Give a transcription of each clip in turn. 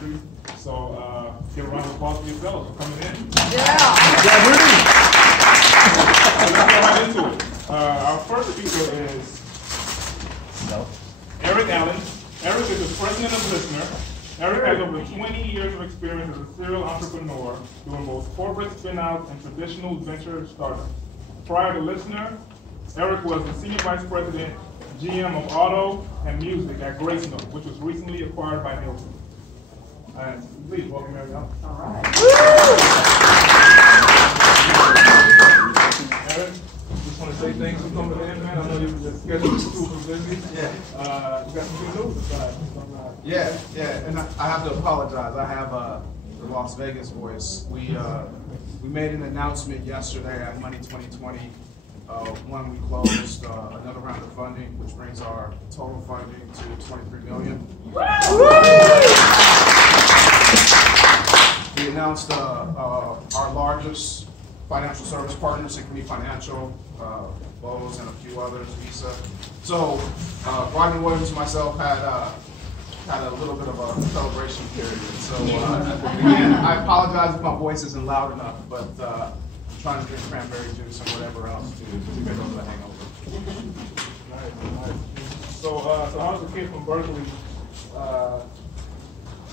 country. So give a round of applause for yourselves for coming in. Yeah. Let's get right into it. Our first speaker is Eric Allen. Eric is the president of Listener. Eric has over 20 years of experience as a serial entrepreneur, doing both corporate spin-outs and traditional venture startups. Prior to Listener, Eric was the senior vice president, GM of auto and music at Grace Note, which was recently acquired by Nielsen. And please welcome Eric Allen. All right. Eric, just want to say thanks for coming in, man. I know your schedule is super busy. Yeah. You got some good news. Yeah, and I have to apologize. I have the Las Vegas voice. We made an announcement yesterday at Money 2020 when we closed another round of funding, which brings our total funding to $23 million. We announced our largest financial service partner, Synchrony Financial, Bose, and a few others, Visa. So Rodney Williams and myself had a little bit of a celebration period. So again, I apologize if my voice isn't loud enough, but I'm trying to drink cranberry juice and whatever else to get over the hangover. Nice. So how does a kid from Berkeley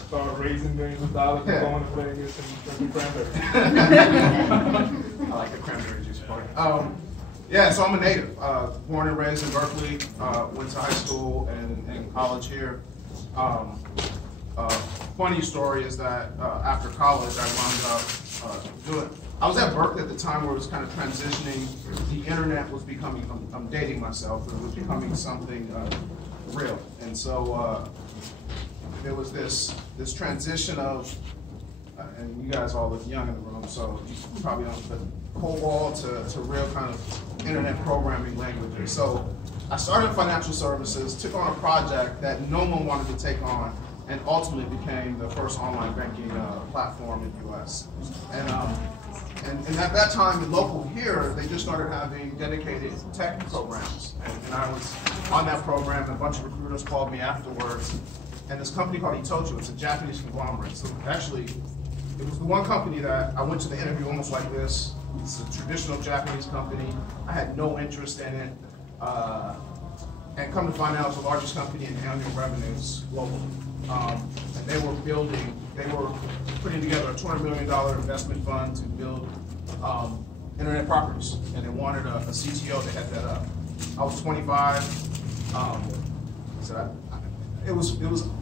start raising millions of dollars and going to Vegas and drinking cranberry? I like the cranberry juice part. Yeah, so I'm a native. Born and raised in Berkeley. Went to high school and college here. Funny story is that after college, I wound up I was at Berkeley at the time where it was kind of transitioning. The internet was becoming, I'm dating myself, it was becoming something real. And so there was this transition of, and you guys all look young in the room, so you probably don't, but COBOL to real kind of internet programming languages. So I started financial services, took on a project that no one wanted to take on, and ultimately became the first online banking platform in the US. And at that time, local here, they just started having dedicated tech programs. And I was on that program, and a bunch of recruiters called me afterwards. And this company called Itochu, it's a Japanese conglomerate. So actually, it was the one company that I went to the interview almost like this. It's a traditional Japanese company. I had no interest in it. And come to find out, it was the largest company in annual revenues globally. And they were putting together a $200 million investment fund to build internet properties. And they wanted a CTO to head that up. I was 25.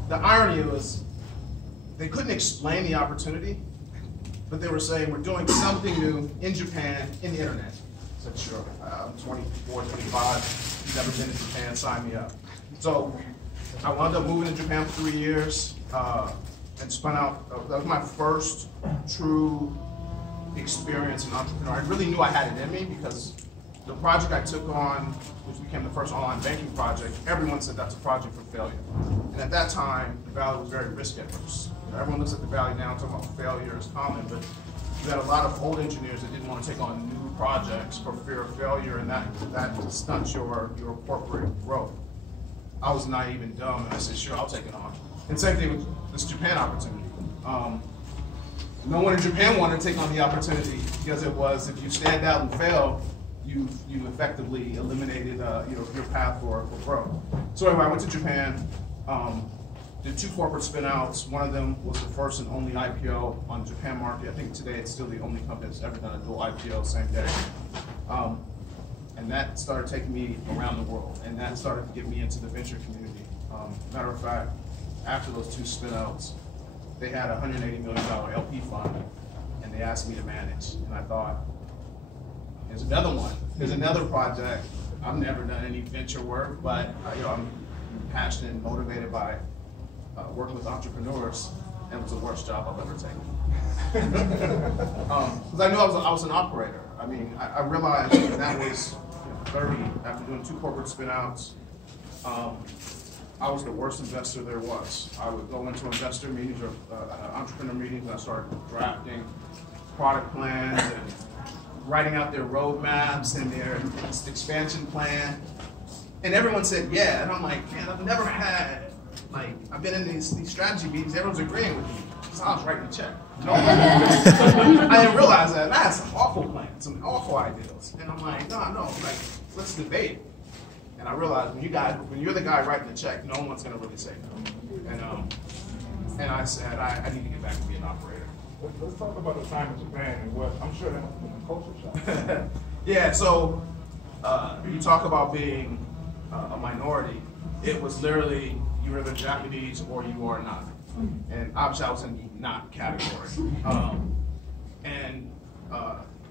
The irony was, they couldn't explain the opportunity, but they were saying, we're doing something new in Japan, in the internet. I said, sure, I'm 24, 25, never been to Japan, sign me up. So I wound up moving to Japan for 3 years and spun out, that was my first true experience as an entrepreneur. I really knew I had it in me because the project I took on, which became the first online banking project, everyone said that's a project for failure. And at that time, the Valley was very risk adverse. Everyone looks at the Valley now talking about failure is common, but you had a lot of old engineers that didn't want to take on new projects for fear of failure, and that stunts your corporate growth. I was naive and dumb, and I said, sure, I'll take it on. And same thing with this Japan opportunity. No one in Japan wanted to take on the opportunity because it was, if you stand out and fail, you effectively eliminated your path for growth. So anyway, I went to Japan, did 2 corporate spin-outs. One of them was the first and only IPO on the Japan market. I think today it's still the only company that's ever done a dual IPO same day. And that started taking me around the world, and that started to get me into the venture community. Matter of fact, after those 2 spin-outs, they had a $180 million LP fund, and they asked me to manage. And I thought, here's another one. Here's another project. I've never done any venture work, but I'm passionate and motivated by working with entrepreneurs, and it was the worst job I've ever taken. Because I knew I was an operator. I mean, I realized that was 30, after doing 2 corporate spin-outs, I was the worst investor there was. I would go into investor meetings or entrepreneur meetings, and I started drafting product plans and writing out their roadmaps and their expansion plan. And everyone said, yeah. And I'm like, man, I've never had like, I've been in these strategy meetings, everyone's agreeing with me. So I was writing the check. No, I didn't realize that. And I had some awful plans, some awful ideas. And I'm like, no, like, let's debate. And I realized when you're the guy writing the check, no one's gonna really say no. And I said, I need to get back to being an operator. Let's talk about the time in Japan and what, I'm sure that must have been a culture shock. Yeah, so you talk about being a minority. It was literally, you're either Japanese or you are not. And obviously I was in the not category.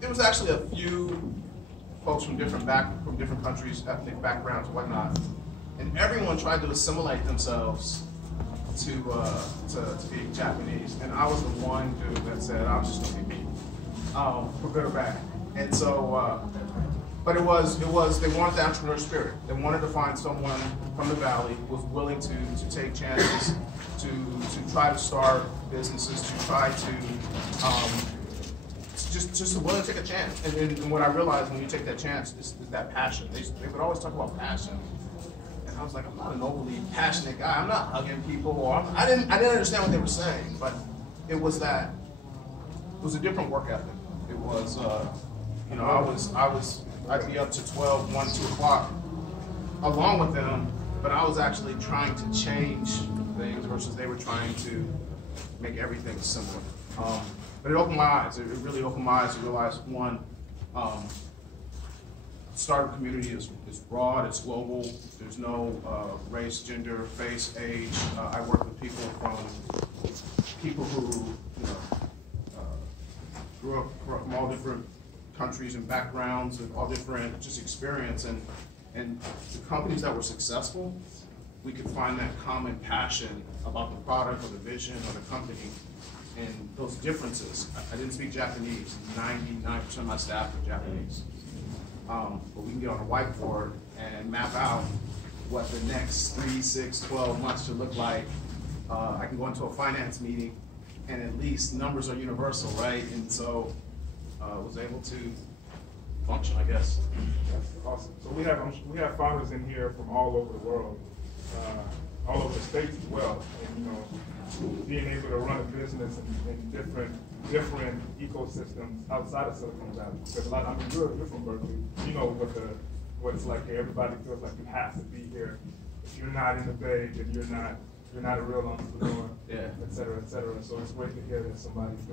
There was actually a few folks from different countries, ethnic backgrounds, whatnot. And everyone tried to assimilate themselves to being Japanese. And I was the one dude that said, I was just gonna be me, for good or bad. And so, but it was, they wanted the entrepreneur spirit. They wanted to find someone from the Valley who was willing to take chances, to try to start businesses, to try to, just willing to take a chance. And what I realized when you take that chance is that passion. They would always talk about passion. And I was like, I'm not an overly passionate guy. I'm not hugging people, or I didn't understand what they were saying, but it was a different work ethic. It was, you know, I'd be up to 12, 1, 2 o'clock along with them, but I was actually trying to change things versus they were trying to make everything similar. But it opened my eyes. It really opened my eyes to realize, one, startup community is broad, it's global. There's no race, gender, face, age. I work with people who grew up from all different countries and backgrounds and all different just experience. And the companies that were successful, we could find that common passion about the product or the vision or the company. And those differences, I didn't speak Japanese. 99% of my staff were Japanese. But we can get on a whiteboard and map out what the next 3, 6, 12 months should look like. I can go into a finance meeting and at least numbers are universal, right? And so I was able to function, I guess. That's awesome. So we have founders in here from all over the world, all over the states as well. And, you know, being able to run a business in different ecosystems outside of Silicon Valley. Because I mean, you're from Berkeley. You know what it's like here. Everybody feels like you have to be here. If you're not in the Bay, then you're not a real entrepreneur. Yeah. Et cetera, et cetera. So it's great to hear that somebody's doing